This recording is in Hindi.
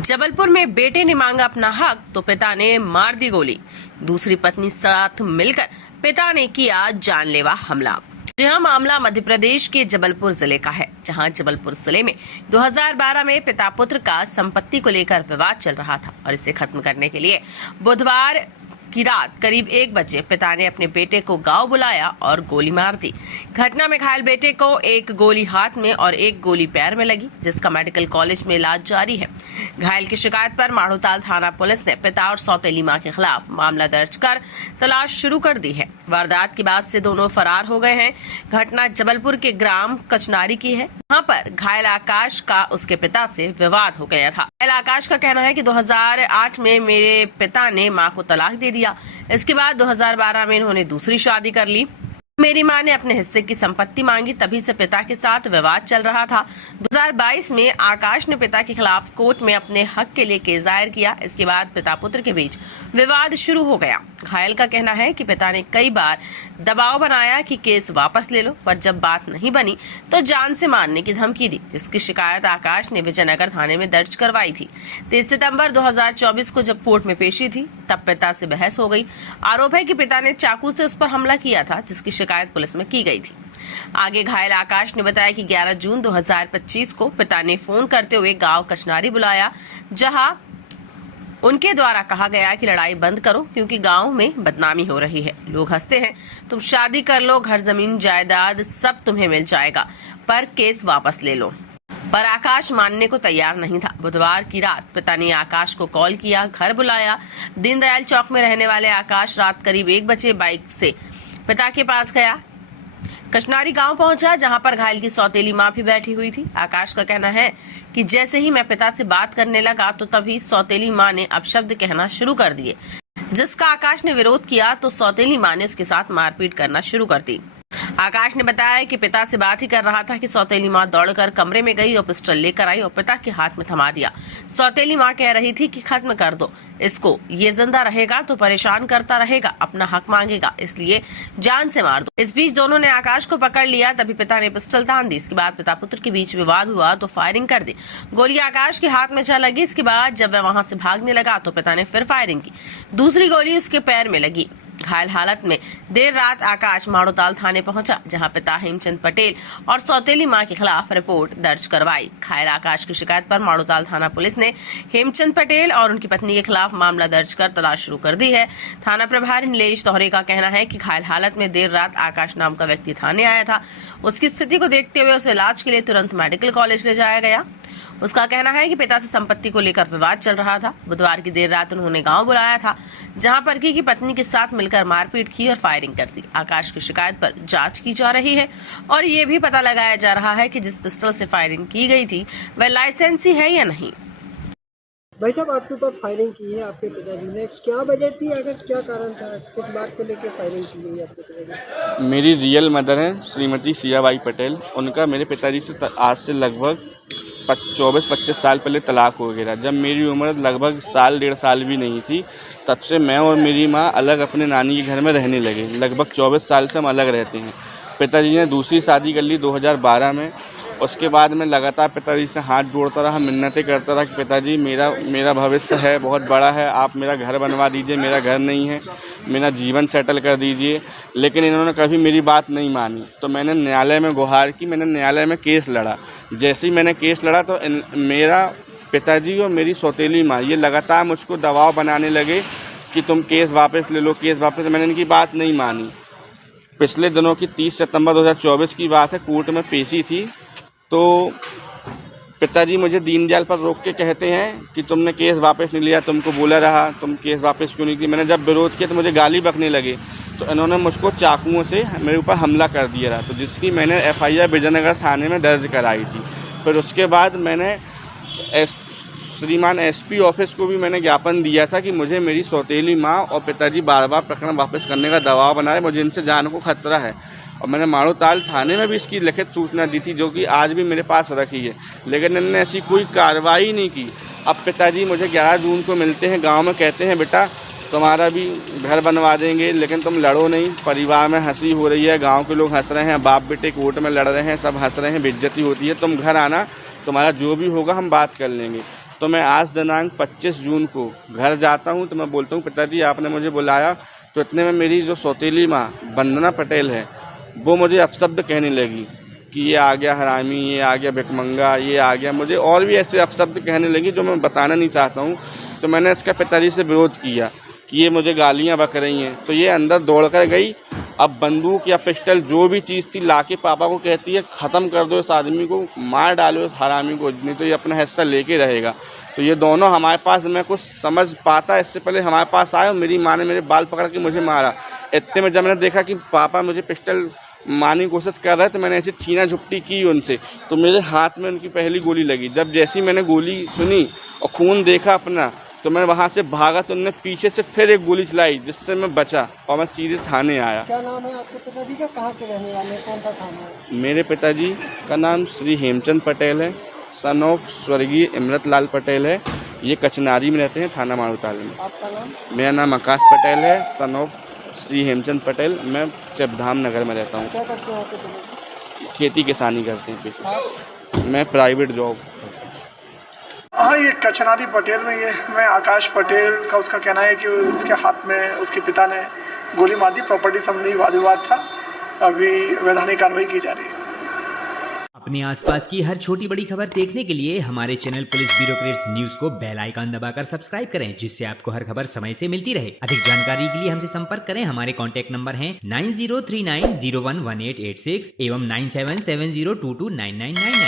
जबलपुर में बेटे ने मांगा अपना हक तो पिता ने मार दी गोली। दूसरी पत्नी साथ मिलकर पिता ने किया जानलेवा हमला। यह मामला मध्य प्रदेश के जबलपुर जिले का है, जहां जबलपुर जिले में 2012 में पिता पुत्र का संपत्ति को लेकर विवाद चल रहा था और इसे खत्म करने के लिए बुधवार की रात करीब 1 बजे पिता ने अपने बेटे को गांव बुलाया और गोली मार दी। घटना में घायल बेटे को एक गोली हाथ में और एक गोली पैर में लगी, जिसका मेडिकल कॉलेज में इलाज जारी है। घायल की शिकायत पर माड़ूताल थाना पुलिस ने पिता और सौतेली मां के खिलाफ मामला दर्ज कर तलाश शुरू कर दी है। वारदात के बाद से दोनों फरार हो गए हैं। घटना जबलपुर के ग्राम कचनारी की है, वहाँ पर घायल आकाश का उसके पिता से विवाद हो गया था। घायल आकाश का कहना है कि 2008 में मेरे पिता ने मां को तलाक दे दिया। इसके बाद 2012 में इन्होंने दूसरी शादी कर ली। मेरी मां ने अपने हिस्से की संपत्ति मांगी, तभी से पिता के साथ विवाद चल रहा था। 2022 में आकाश ने पिता के खिलाफ कोर्ट में अपने हक के लिए केस दायर किया। इसके बाद पिता पुत्र के बीच विवाद शुरू हो गया। घायल का कहना है कि पिता ने कई बार दबाव बनाया कि केस वापस ले लो, पर जब बात नहीं बनी तो जान से मारने की धमकी दी, जिसकी शिकायत आकाश ने विजयनगर थाने में दर्ज करवाई थी। 23 सितंबर 2024 को जब कोर्ट में पेशी थी, तब पिता से बहस हो गई। आरोप है कि पिता ने चाकू से उस पर हमला किया था, जिसकी शिकायत पुलिस में की गई थी। आगे घायल आकाश ने बताया कि 11 जून 2025 को पिता ने फोन करते हुए गांव कचनारी बुलाया, जहां उनके द्वारा कहा गया कि लड़ाई बंद करो क्योंकि गांव में बदनामी हो रही है। लोग हंसते हैं, तुम शादी कर लो, घर जमीन जायदाद सब तुम्हें मिल जाएगा, पर केस वापस ले लो। पर आकाश मानने को तैयार नहीं था। बुधवार की रात पिता ने आकाश को कॉल किया, घर बुलाया। दीनदयाल चौक में रहने वाले आकाश रात करीब 1 बजे बाइक से पिता के पास गया। कचनारी गांव पहुंचा, जहां पर घायल की सौतेली मां भी बैठी हुई थी। आकाश का कहना है कि जैसे ही मैं पिता से बात करने लगा तो तभी सौतेली मां ने अपशब्द कहना शुरू कर दिए, जिसका आकाश ने विरोध किया तो सौतेली मां ने उसके साथ मारपीट करना शुरू कर दी। आकाश ने बताया कि पिता से बात ही कर रहा था कि सौतेली मां दौड़कर कमरे में गई और पिस्टल लेकर आई और पिता के हाथ में थमा दिया। सौतेली मां कह रही थी कि खत्म कर दो इसको, ये जिंदा रहेगा तो परेशान करता रहेगा, अपना हक मांगेगा, इसलिए जान से मार दो। इस बीच दोनों ने आकाश को पकड़ लिया, तभी पिता ने पिस्टल तान दी। इसके बाद पिता पुत्र के बीच विवाद हुआ तो फायरिंग कर दी। गोली आकाश के हाथ में जा लगी। इसके बाद जब वह वहां से भागने लगा तो पिता ने फिर फायरिंग की। दूसरी गोली उसके पैर में लगी। घायल हालत में देर रात आकाश माड़ूताल थाने पहुंचा, जहां पिता हेमचंद पटेल और सौतेली मां के खिलाफ रिपोर्ट दर्ज करवाई। घायल आकाश की शिकायत पर माड़ूताल थाना पुलिस ने हेमचंद पटेल और उनकी पत्नी के खिलाफ मामला दर्ज कर तलाश शुरू कर दी है। थाना प्रभारी नीलेश तोहरे का कहना है कि घायल हालत में देर रात आकाश नाम का व्यक्ति थाने आया था। उसकी स्थिति को देखते हुए उसे इलाज के लिए तुरंत मेडिकल कॉलेज ले जाया गया। उसका कहना है कि पिता से संपत्ति को लेकर विवाद चल रहा था। बुधवार की देर रात उन्होंने गांव बुलाया था, जहां परकी की पत्नी के साथ मिलकर मारपीट की और फायरिंग कर दी। आकाश की शिकायत पर जांच की जा रही है और ये भी पता लगाया जा रहा है कि जिस पिस्टल से फायरिंग की गई थी वह लाइसेंसी है या नहीं। भाई साहब, आपके ऊपर फायरिंग की है आपके पिताजी ने, क्या वजह थी, अगर क्या कारण था, किस बात को लेकर फायरिंग की गई आपके पिताजी? मेरी रियल मदर है श्रीमती सियाबाई पटेल। उनका मेरे पिताजी से आज से लगभग 24-25 साल पहले तलाक हो गया। जब मेरी उम्र लगभग 1.5 साल भी नहीं थी, तब से मैं और मेरी माँ अलग अपने नानी के घर में रहने लगे। लगभग 24 साल से हम अलग रहते हैं। पिताजी ने दूसरी शादी कर ली 2012 में। उसके बाद मैं लगातार पिताजी से हाथ जोड़ता रहा, मिन्नतें करता रहा कि पिताजी मेरा भविष्य है, बहुत बड़ा है, आप मेरा घर बनवा दीजिए, मेरा घर नहीं है, मेरा जीवन सेटल कर दीजिए। लेकिन इन्होंने कभी मेरी बात नहीं मानी। तो मैंने न्यायालय में गुहार की, मैंने न्यायालय में केस लड़ा। जैसे ही मैंने केस लड़ा तो मेरा पिताजी और मेरी सौतेली माँ ये लगातार मुझको दबाव बनाने लगे कि तुम केस वापस ले लो, केस वापस। मैंने इनकी बात नहीं मानी। पिछले दिनों की 30 सितंबर 2024 की बात है, कोर्ट में पेशी थी। तो पिताजी मुझे दीनदयाल पर रोक के कहते हैं कि तुमने केस वापस नहीं लिया, तुमको बोला रहा, तुम केस वापस क्यों नहीं की। मैंने जब विरोध किया तो मुझे गाली बकने लगे, तो इन्होंने मुझको चाकुओं से मेरे ऊपर हमला कर दिया रहा, तो जिसकी मैंने FIR विजयनगर थाने में दर्ज कराई थी। फिर उसके बाद मैंने श्रीमान SP ऑफिस को भी मैंने ज्ञापन दिया था कि मुझे मेरी सौतेली माँ और पिताजी बार बार प्रकरण वापस करने का दबाव बना रहे, मुझे इनसे जान को खतरा है। और मैंने माड़ूताल थाने में भी इसकी लिखित सूचना दी थी, जो कि आज भी मेरे पास रखी है, लेकिन इन्होंने ऐसी कोई कार्रवाई नहीं की। अब पिताजी मुझे 11 जून को मिलते हैं गांव में, कहते हैं बेटा तुम्हारा भी घर बनवा देंगे, लेकिन तुम लड़ो नहीं। परिवार में हंसी हो रही है, गांव के लोग हंस रहे हैं, बाप बेटे कोर्ट में लड़ रहे हैं, सब हंस रहे हैं, बेइज्जती होती है। तुम घर आना, तुम्हारा जो भी होगा हम बात कर लेंगे। तो मैं आज दिनांक 25 जून को घर जाता हूँ, तो मैं बोलता हूँ पिताजी आपने मुझे बुलाया। तो इतने में मेरी जो सौतेली माँ वंदना पटेल है, वो मुझे अपशब्द कहने लगी कि ये आ गया हरामी, ये आ गया भिखमंगा, ये आ गया, मुझे और भी ऐसे अपशब्द कहने लगी जो मैं बताना नहीं चाहता हूँ। तो मैंने इसका पिताजी से विरोध किया कि ये मुझे गालियाँ बक रही हैं। तो ये अंदर दौड़ कर गई, अब बंदूक या पिस्टल जो भी चीज़ थी लाके पापा को कहती है ख़त्म कर दो इस आदमी को, मार डालो इस हरामी को, नहीं तो ये अपना हिस्सा लेके रहेगा। तो ये दोनों हमारे पास, मैं कुछ समझ पाता इससे पहले हमारे पास आए और मेरी माँ ने मेरे बाल पकड़ के मुझे मारा। इतने में जब मैंने देखा कि पापा मुझे पिस्टल मारने की कोशिश कर रहे हैं, तो मैंने ऐसे छीना झुपटी की उनसे, तो मेरे हाथ में उनकी पहली गोली लगी। जब जैसी मैंने गोली सुनी और खून देखा अपना, तो मैं वहाँ से भागा, तो उन्होंने पीछे से फिर एक गोली चलाई, जिससे मैं बचा और मैं सीधे थाने आया। क्या नाम है आपके पिताजी का, कहाँ के रहने वाले, कौन सा थाना है? मेरे पिताजी का नाम श्री हेमचंद पटेल है, सन ऑफ स्वर्गीय इमरत लाल पटेल है। ये कचनारी में रहते हैं, थाना मारूताल में। आपका नाम? मेरा नाम आकाश पटेल है, सन ऑफ श्री हेमचंद पटेल। मैं सिवधाम नगर में रहता हूँ। क्या करते हैं आपके पिताजी? खेती किसानी करते हैं पेशे। आप? मैं प्राइवेट जॉब। हाँ, ये कचनारी पटेल में ये मैं आकाश पटेल का उसका कहना है कि उसके हाथ में उसके पिता ने गोली मार दी। प्रॉपर्टी संबंधी वाद विवाद था, अभी वैधानिक कार्रवाई की जा रही है। अपने आसपास की हर छोटी बड़ी खबर देखने के लिए हमारे चैनल पुलिस ब्यूरोक्रेट्स न्यूज को बेल आइकन दबाकर सब्सक्राइब करें, जिससे आपको हर खबर समय से मिलती रहे। अधिक जानकारी के लिए हमसे संपर्क करें। हमारे कॉन्टैक्ट नंबर हैं 9039011886 एवं 9770229999।